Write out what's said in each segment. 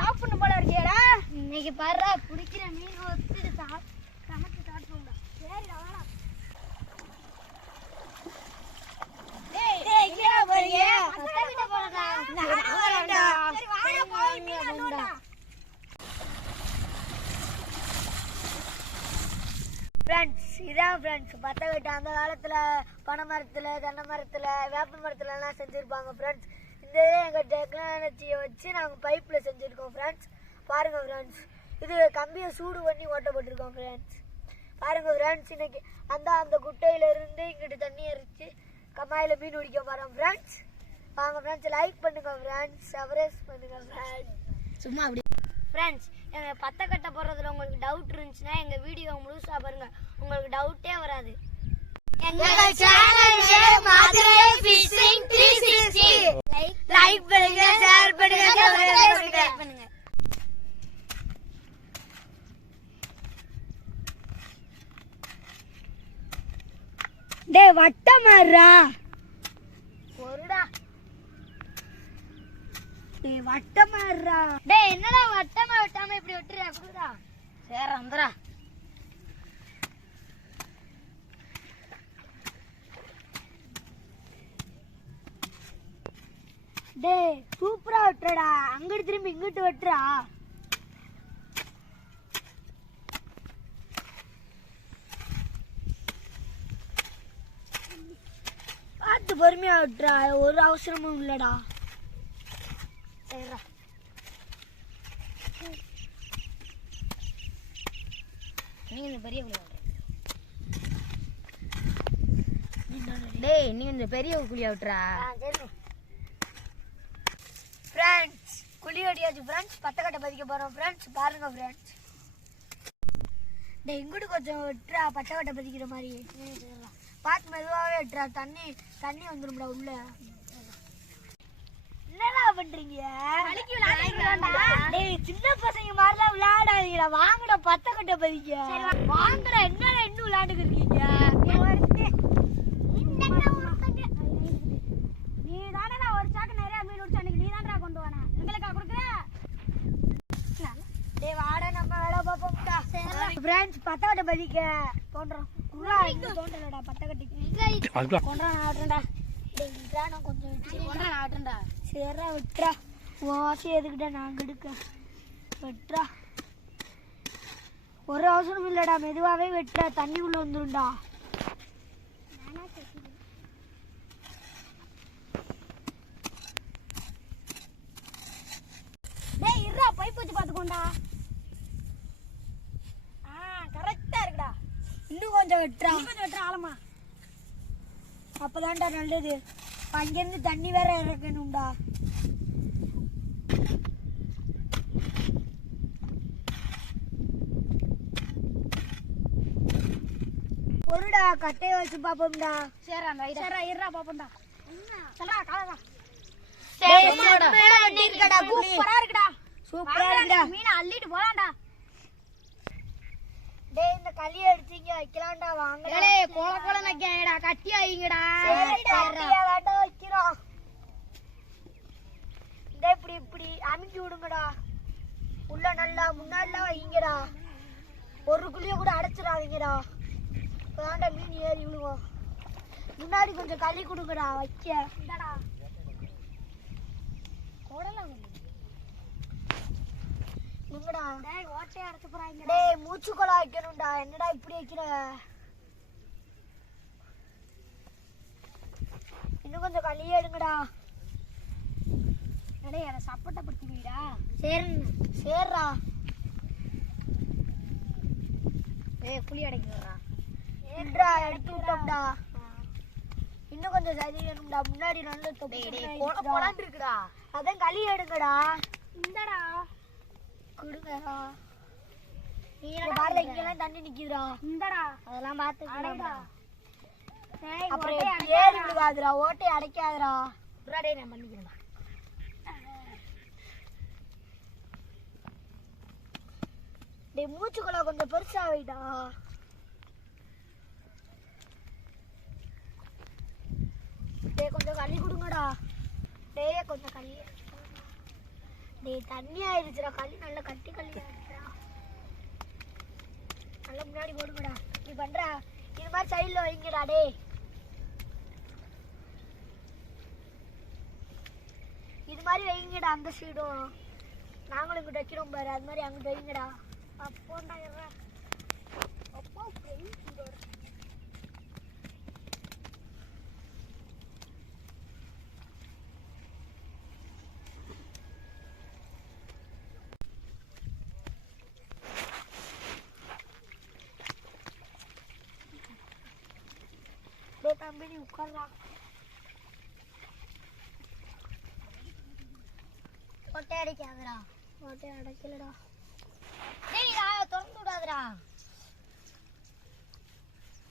சாப்பிடணும் போல இருக்கேடா. இன்னைக்கு பாரு பிடிக்கிற மீன் வச்சுட்டு சமைச்சு சாப்பிடுவோம்டா. சரிடா வாடா. டேய் கீழ போறீங்க. அத்தை கிட்ட போறடா. சரி வாடா போய் மீன் அள்ளுடா. ஃப்ரெண்ட்ஸ் இதான் ஃப்ரெண்ட்ஸ் பற்ற விட்டு அந்த காலத்தில் பனை மரத்தில் தென்னை மரத்தில் வேப்ப மரத்துலலாம் செஞ்சுருப்பாங்க ஃப்ரெண்ட்ஸ். இந்த எங்கள் டெக்னாலஜியை வச்சு நாங்கள் பைப்பில் செஞ்சுருக்கோம் ஃப்ரெண்ட்ஸ். பாருங்கள் ஃப்ரெண்ட்ஸ், இது கம்பியை சூடு பண்ணி ஓட்டப்பட்டிருக்கோம் ஃப்ரெண்ட்ஸ். பாருங்கள் ஃப்ரெண்ட்ஸ், இன்னைக்கு அந்த குட்டையிலேருந்து இங்கிட்டு தண்ணி எரிச்சு கம்மாயில் மீன் பிடிக்க போகிறோம் ஃப்ரெண்ட்ஸ். வாங்க ஃப்ரெண்ட்ஸ், லைக் பண்ணுங்கள் ஃப்ரெண்ட்ஸ், சப்ஸ்கிரைப் பண்ணுங்கள் ஃப்ரெண்ட்ஸ். சும்மா அப்படி ஃப்ரெண்ட்ஸ், எங்கள் பற்ற கட்ட போடுறதுல உங்களுக்கு டவுட் இருந்துச்சுன்னா எங்கள் வீடியோ முழுசாக பாருங்கள், உங்களுக்கு டவுட்டே வராது. எங்கள் சேனல் மதுரை ஃபிஷிங் 360 லைக் பண்ணுங்க, ஷேர் பண்ணுங்க, சப்ஸ்கிரைப் பண்ணுங்க. டேய் வட்டமாறா ஒருடா. டேய் வட்டமாறா. டேய் என்னடா வட்டமா வெட்டாம இப்படி வெட்டுற அப்படிடா. சரி அந்தரா. டேய் சூப்பரா வெட்டுறடா. அங்கிட்டு திரும்பி இங்கிட்டு வெட்டுறா. பார்த்து பொறுமையா வெட்டுறா, ஒரு அவசரமும் இல்லடா. சரிடா. நீங்க இந்த பெரிய குழி டேய் நீ இந்த பெரிய குழியா விட்டுறா. சரி ஃப்ரெண்ட்ஸ், குழி வெட்டியாச்சு ஃப்ரெண்ட்ஸ். பத்தக்கட்டை பதிக்க போறோம் ஃப்ரெண்ட்ஸ். பாருங்க ஃப்ரெண்ட்ஸ். டேய் இங்கிட்டு கொஞ்சம் வெட்டுறா, பச்சைக்கட்டை பதிக்கிற மாதிரி. பார்த்து மெதுவாகவே வெட்டுறா, தண்ணி வந்துடும்டா உள்ள. என்னடா பண்றீங்க? டேய் சின்ன பசங்க மாதிரிலாம் விளையாடாதீங்கடா. வாங்கடா பத்தக்கட்டை பதிக்க. வாங்கடா. என்னடா இன்னும் விளையாண்டுக்கு இருக்கீங்க? நீ தானடா ஒரு சாக்கு நிறைய மீன் பிடிச்ச அன்னைக்கு நீ தானடா கொண்டு வான. எங்களுக்கா கொடுக்குற? டேய் வாடா நம்ம வேலை பார்ப்போம்டா. ஃப்ரெண்ட்ஸ் பத்தக்கட்டை பதிக்க தோன்றோம். தோன்றலடா பத்தக்கட்டைக்கு கொண்டா நான் ஆடுறேன்டா. டேய் விட்றா, நான் கொஞ்சம் கொண்டா நான் ஆடுறேன்டா. சரிடா விட்டுறா. வாசி எதுக்கிட்ட நாங்கள் எடுக்க வெட்டுறா. ஒரு அவசரம் இல்லைடா, மெதுவாகவே வெட்டுறா, தண்ணி உள்ள வந்துடும்டா. டேய் இருடா, பைப் வச்சு பார்த்துக்கோண்டா. கரெக்டாக இருக்குடா. இன்னும் கொஞ்சம் வெட்டுறா. கொஞ்சம் வெட்டுறா ஆழமா. அப்போதான்டா நல்லது. அங்கேருந்து தண்ணி வேற இறக்கணும்டா. பொருடா கட்டையை வச்சு பாப்போம்டா. சரிடா இருடா பாப்போம்டா. சொல்றா காலடா. சூப்பரா இருக்குடா. சூப்பரா இருக்குடா. மீனை அள்ளிட்டு போலாம்டா. டேய் இந்த களி அடிச்சீங்க வைக்கலாம்டா. வாங்க டேய் கோல கோல நக்கியாடா. கட்டி ஆயிங்கடா. சரிடா வாடா வைக்கிறோம். டேய் இப்படி அமுக்கி விடுங்கடா. உள்ள நல்லா முன்னாடிலாம் வைங்கடா. ஒரு குழிய கூட அடைச்சிடாதீங்கடா. வேண்டா மீன் ஏறி விழுவோம். முன்னாடி கொஞ்சம் களி கொடுங்கடா வைக்க. இந்தடா கோடலாம் எங்கடா? டேய் ஓட்டையை அடைச்சு போறாங்க. டேய் மூச்சு கொலை வைக்கணும்டா. என்னடா இப்படி வைக்கிற? இன்னும் கொஞ்சம் களியே எடுங்கடா. டேய் அதை சப்போட்டா பிடிச்சிட்டீடா. சரிடா. டேய் புளி அடைக்கிறா. ஏன்றா அடிச்சு விட்டோம்டா. இன்னும் கொஞ்சம் சரி வேணும்டா. முன்னாடி நல்ல தொப்பி இருக்குடா. அதான் களி எடுங்கடா. இந்தடா குடுங்கடா. நீ பாருல இங்கெல்லாம் தண்ணி நிக்குதுடா. இந்தடா அதெல்லாம் பாத்துக்கடா. அப்புறம் ஏறி விழுகாதுடா. ஓட்டையை அடைக்காதடா. டேய் நான் பண்ணிக்கிறேன்டா. டேய் மூச்சுக்குள்ள கொஞ்சம் பெருசா வைடா. டேய் கொஞ்சம் களி கொடுங்கடா. டேய் கொஞ்சம் களி. டேய் தண்ணி ஆயிருச்சுடா, கல் நல்லா கட்டி கல்லி ஆயிருச்சுடா. நல்லா முன்னாடி போடுங்கடா. நீ பண்றா இது மாதிரி சைடுல வைங்கடா. டேய் இது மாதிரி வைங்கடா, அந்த சைடும் நாங்களும் இங்கிட்ட வைக்கிறோம் பாரு, அது மாதிரி அங்கிட்ட வைங்கடா. அப்போண்டா அப்போ தம்பி நீ உட்கார்றா. கொட்டை அடைக்காதடா. கொட்டை அடைக்கலடா. டேய் திறந்து விடாதடா.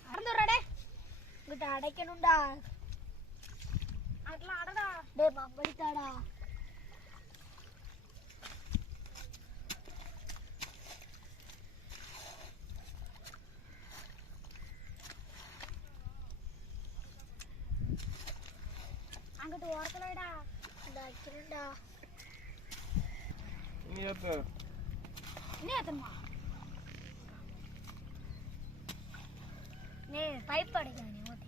திறந்து விடாடே. இங்கிட்ட அடைக்கணும்டா. அதெல்லாம் அடடா. டேய் மம்பளித்தாடா. அங்கிட்டு ஓரத்துலடா. இந்த அடிக்கிறேன்டா. நீ ஏத்தமா நீ பைப் அடைக்க நீ ஓட்டி.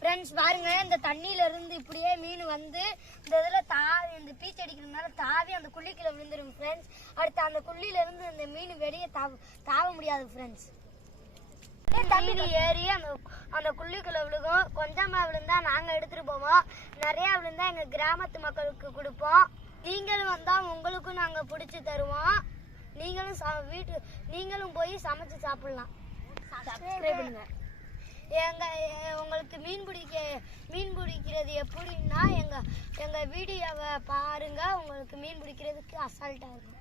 ஃப்ரெண்ட்ஸ் பாருங்க, இந்த தண்ணியில இருந்து இப்படியே மீன் வந்து இந்த இதில் தாவி, இந்த பீச் அடிக்கிறதுனால தாவி அந்த குழிக்குள்ள விழுந்துரும் ஃப்ரெண்ட்ஸ். அடுத்து அந்த குழியில இருந்து இந்த மீன் வெளியே தாவ முடியாது ஃப்ரெண்ட்ஸ். தண்ணி ஏறி அந்த குழிக்குள்ள விழுகும். கொஞ்சமா விழுந்தா நாங்கள் எடுத்துட்டு போவோம், நிறையா விழுந்தா எங்கள் கிராமத்து மக்களுக்கு கொடுப்போம். நீங்களும் வந்தால் உங்களுக்கும் நாங்கள் பிடிச்சி தருவோம். நீங்களும் போய் சமைச்சு சாப்பிடலாம். சப்ஸ்கிரைப் பண்ணுங்க. உங்களுக்கு மீன் பிடிக்கிறது எப்படின்னா எங்க வீடியோவை பாருங்க. உங்களுக்கு மீன் பிடிக்கிறதுக்கு அசால்ட்டா இருக்கும்.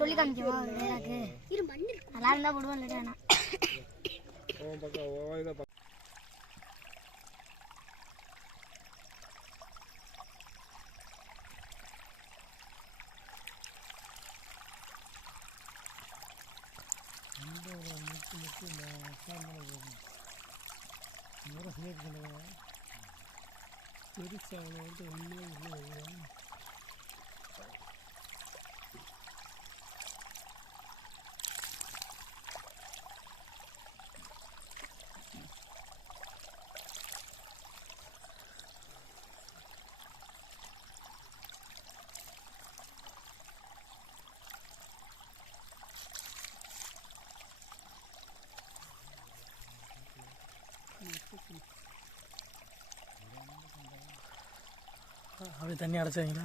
சொல்லி காமிக்கவா? நல்லா இருந்தா போடுவோம், இல்லைன்னா அப்படி தண்ணி அடைச்சாங்களா?